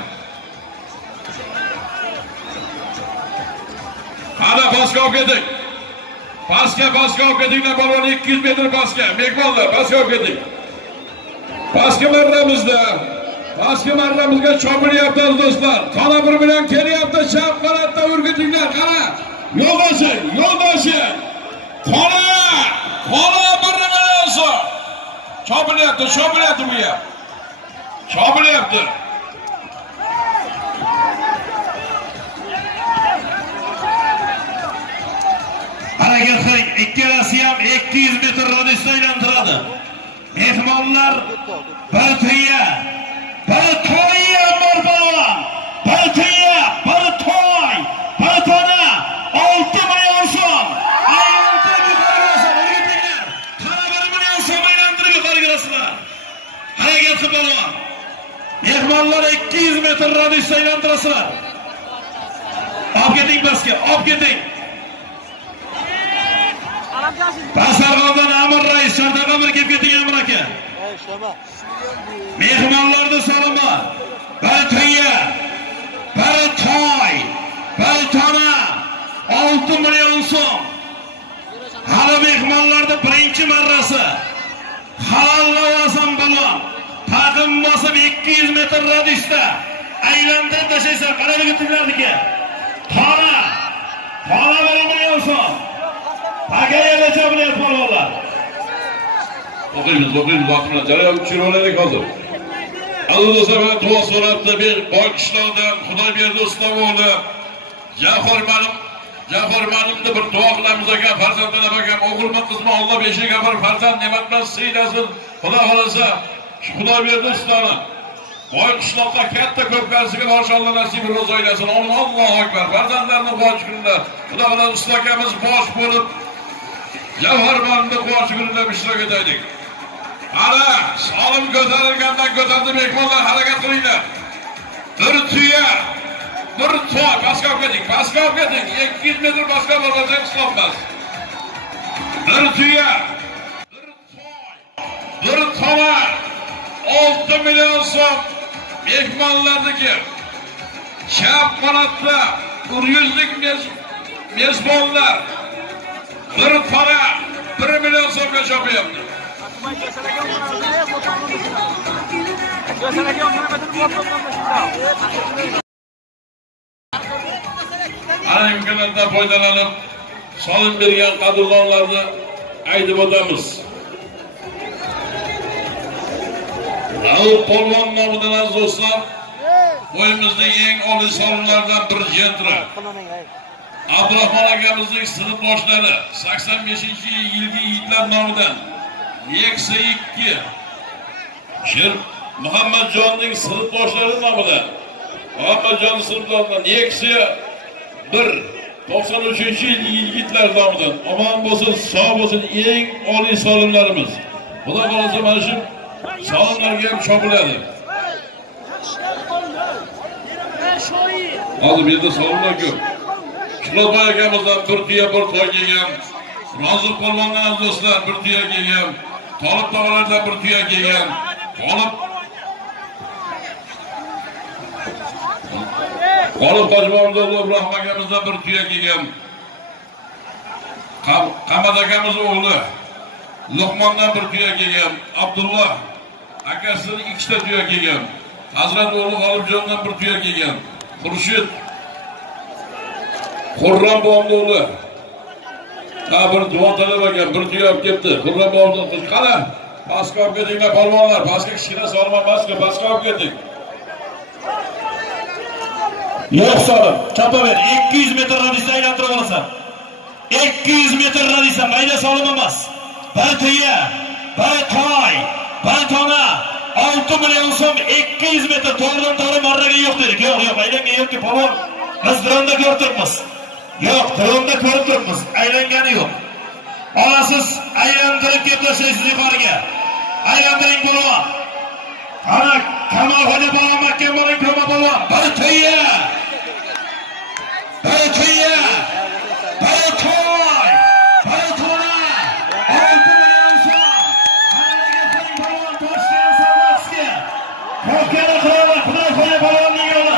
Qani pastga olib keting. Pastga olib ketinglar polvon, 200 metr pastga. Mehmonlar pastga olib keting. Pastga marramizga chopilyapmiz do'stlar. Tona 1 bilan kelyapti, chap qanotda urgutinglar. Qara. Yo'ldoshi. Tona 1 million so'm. Chopilyapti bu yer. Chopilyapti. Harakat qiling. Ikkalasi ham 200 metr radiusda aylantiradi. Mehmonlar bir tiya, bir to'y bor polvon. Bir tiya, bir to'y, bir tona 6 million so'm. Aylantirib yuqoriga urgutinglar. Tona 1 million so'm aylantirib yuqoriga. Harakat qil polvon. Mehmonlar 200 metr radiusda aylantirasizlar. Olib keting pastga, olib keting. Pasarg'ondan Amir rais Shardaqa bir kelib keting Amir aka. Mehmonlarning salimi. Bir tiya, bir to'y, bir tona 6 million so'm. Hali mehmonlarning birinchi marrasi. Halol lavozim bilan taqim bosib 200 metr radiusda aylantirib tashlaysan. Qarang yutinglarniki. Tona 1 million so'm. Hakayaga chapilyapti polvonlar. O'qiymiz, vaqtimiz jarayon tushiraveraylik hozir. Aziz do'stlar, men duo so'rabdi bir boy qishloqdan Xudoyberdi Ustomo'g'li Jafar manimni bir duo qilamiz ekan, farzandlar ekan, o'g'ilmi qizmi Alloh beshiga bir farzand ne'mat bilan siylasin. Xudo xolasa Xudoyberdi Ustomo'g'li boy qishloqqa katta ko'pkarsiga borish Alloh nasib ro'z aylasin. Allohu akbar. Farzandlarning bosh kunida Xudo xolasa ustoqamiz bosh bo'lib Jafarmanni bosh kunida ishtirok etaylik. Ana, solim ko'tarilgandan ko'tardi mehmonlar, harakat qilinglar. Bir tuya, bir to'y, pastga olib keting. 200 metr pastga borsak hisobmas. Bir tuya, bir to'y, bir tona 6 million so'm mehmonlarniki. Chap qanotda urguzlik mezbonlar bir tona 1 million so'mga chopyapti. Ana imkoniyatdan foydalanib solim bergan qadrdonlarni aytib o'tamiz. Rauf polvon nomidan aziz do'stlar, bo'yimizning eng oliy solimlardan bir jentra. Abdurahmon akamizning sinfdoshlari 85-yilgi yigitlar nomidan Nexia 2. Sher Muhammadjonning sinfdoshlari nomidan Muhammadjonning sinfdoshlaridan Nexia 1. 93-yilgi yigitlar nomidan omon bo'lsin, sog' bo'lsin eng oliy solimlarimiz. Xudo xolasa mana shu solimlarga ham chopiladi. Hozir bu yerda solimlar ko'p. Shuhratboy akamizdan bir tuya bir toy kelgan, Roziq polvondan aziz do'stlar bir tuya kelgan, Tolib tog'alardan bir tuya kelgan, G'olib Qo'jibovdan Ibrohim akamizdan bir tuya kelgan, Qamad akamizning o'g'li Luqmondan bir tuya kelgan, Abdulloh akasining 2 ta tuya kelgan, Hazrat o'g'li G'olibjondan bir tuya kelgan, Xurshid Xurram bo'g'li bir duo talab ekan, bir tuya olib kelibdi. Xurram bo'g'li qiz qara, pastga olib ketinglar polvonlar, pastga kichkina solma emasmi, pastga olib keting. Yo'q solim, chopaver. 200 metr radiusda aylantirib olasan. 200 metr radiusda mayda solim emas. Bir tuya, bir toy, bir tona 6 million so'm 200 metr to'g'ridan to'g'ri marraga yo'q dedik. Yo'q, aylangan yo'qki polvon. Biz dronda ko'rib turibmiz. Yo'q, dronda ko'rib turibmiz. Aylangani yo'q. Olasiz, aylantirib kelib tashlaysiz yuqoriga. Aylantiring polvon. Ana Kamol hoji polvon makkan bo'ling, ko'ma polvon. Bir tuya. Bir tuya. Bir toy. Bir tona. 6 million so'm. Haliga qo'ying polvon, Toshkent savdosiga. Ko'kara qiladi, Xudoy hoji polvonning yo'li.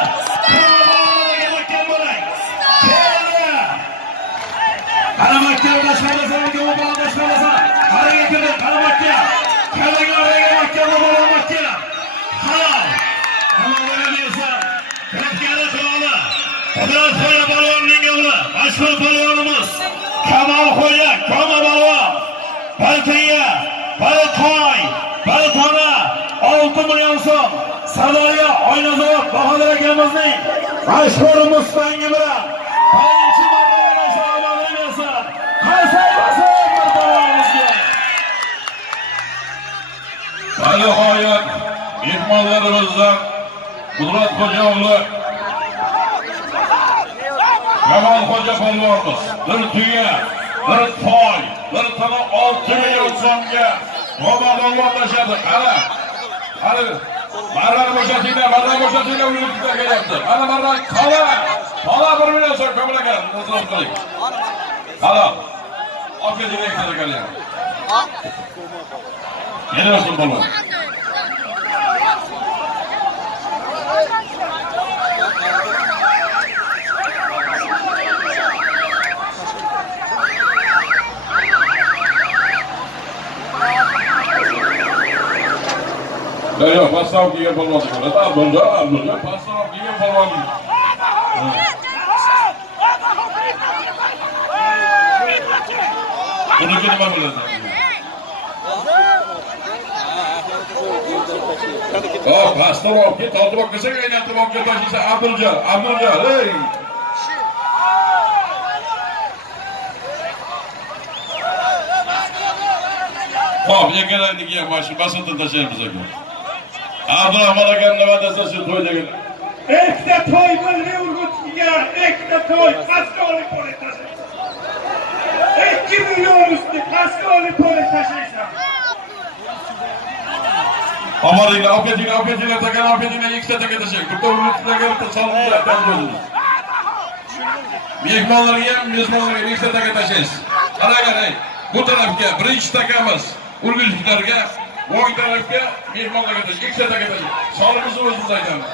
Qaramakka boshqalasan, ko'p bola boshqalasan. Qaraga kirdi, Qaramakka. Qaraga Makka bo'lamakka. Halol. Allohga bersin. Ko'pkari qiladi. Xudoy qo'ya polvonning yo'li. Mashhur polvonimiz Kamol qo'ya, Koma polvon. Bir tuya, bir toy, bir tona 6 million so'm. Sadoya Oynazor Bahodir akamizning mashhur mustangi bilan birinchi marraga shalomlar bersin. Nihoyat mehmonlarimizdan Qudrat Xo'jao'g'li Kamol Xo'ja polvonimiz bir tuya, bir toy, bir tona 6 million so'mga qo'mondonlashadi. Qani marrani bo'shatinglar, ularga kelyapti. Ana marra qola 1 million so'm ko'plagan, nazorat qiling. Halol. Oxirgi direktor ekanlar. Geliyorsun polvon. Yok, postavkiga polvon keladi. Abdulla, postavkiga polvon. Buniki nima bo'ladi? Pastor olib ket, olib kelsak, aylantirib olib ketsa Abduljon, hey. Hop, yekalarniki ham mana shu basatdan tashlaymiz aka. Abdurahmon akam nima desa shu to'ydagilar. Ikkita to'y bo'ldi Urgutga, ikkita to'y pastga olib qo'yib tashlaysan. 2 million usti pastga olib qo'yib tashlaysan. Amaringlar, olib ketinglar, takan olib ketinglar, ikkita taka tashlang. Bitta Urgutdagi bitta solibda tanladi. Mehmonlarga ham, ikkita taka tashlaysiz. Qaranglar, bu tarafga birinchi takamiz Urgutliklarga, o'ng tarafga mehmonlarga tashlang. Ikkita taka tashlang. Solimizni o'zimiz aytamiz.